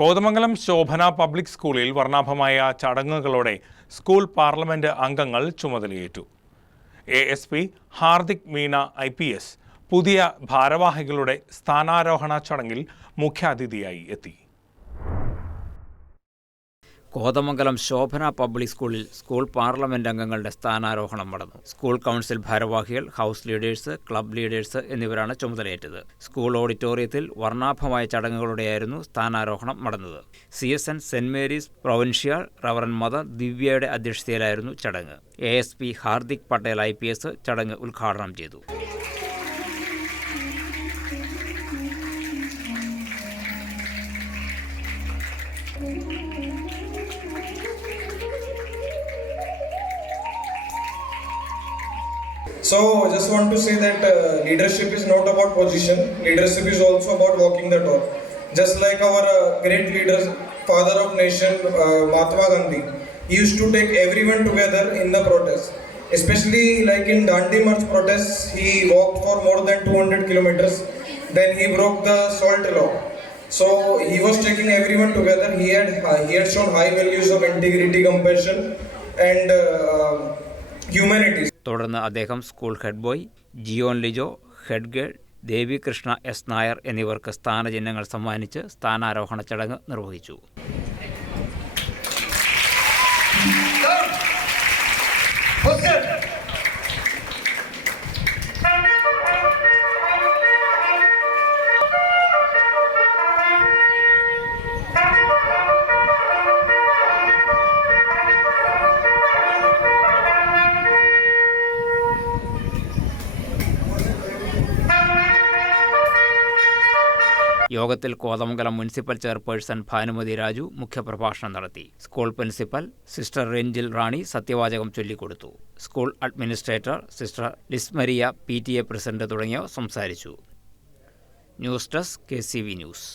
Kothamangalam Shobhana public സ്കൂളിൽ വർണ്ണാഭമായ ചടങ്ങുകളോടെ school parliament അംഗങ്ങൾ ചുമതലയേറ്റു. ASP ഹാർദിക് മീണ IPS പുതിയ ഭാരവാഹികളുടെ സ്ഥാനാരോഹണ ചടങ്ങിൽ മുഖ്യാതിഥിയായി എത്തി. കോതമംഗലം ശോഭന പബ്ലിക് സ്കൂളിൽ സ്കൂൾ പാർലമെന്റ് അംഗങ്ങളുടെ സ്ഥാനാരോഹണം നടന്നു. സ്കൂൾ കൗൺസിൽ ഭാരവാഹികൾ, ഹൗസ് ലീഡേഴ്സ്, ക്ലബ് ലീഡേഴ്സ് എന്നിവരാണ് ചുമതലയേറ്റത്. സ്കൂൾ ഓഡിറ്റോറിയത്തിൽ വർണ്ണാഭമായ ചടങ്ങുകളോടെയായിരുന്നു സ്ഥാനാരോഹണം നടന്നത്. CSN saint Mary's provincial reverend mother ദിവ്യയുടെ അധ്യക്ഷതയിലായിരുന്നു ചടങ്ങ്. ASP ഹാർദിക് പട്ടേൽ IPS ചടങ്ങ് ഉദ്ഘാടനം ചെയ്തു. So, I just want to say that leadership is not about position. Leadership is also about walking the talk. Just like our great leaders, father of nation, Mahatma Gandhi, he used to take everyone together in the protest. Especially like in Dandi March protests, he walked for more than 200 kilometers. Then he broke the salt law. So he was taking everyone together. He had shown high values of integrity, compassion, and humanity. തുടർന്ന് അദ്ദേഹം school head boy Jeon Lijo, head girl Devi Krishna S. Nair എന്നിവർക്ക് സ്ഥാനചിഹ്നങ്ങൾ സമ്മാനിച്ച് സ്ഥാനാരോഹണ ചടങ്ങ് നിർവഹിച്ചു. യോഗത്തിൽ Kothamangalam municipal chairperson Bhanumathi Raju മുഖ്യപ്രഭാഷണം നടത്തി. School principal sister Renjil Rani സത്യവാചകം ചൊല്ലിക്കൊടുത്തു. School administrator sister Lismaria PTA president തുടങ്ങിയവർ സംസാരിച്ചു. News desk KCV news.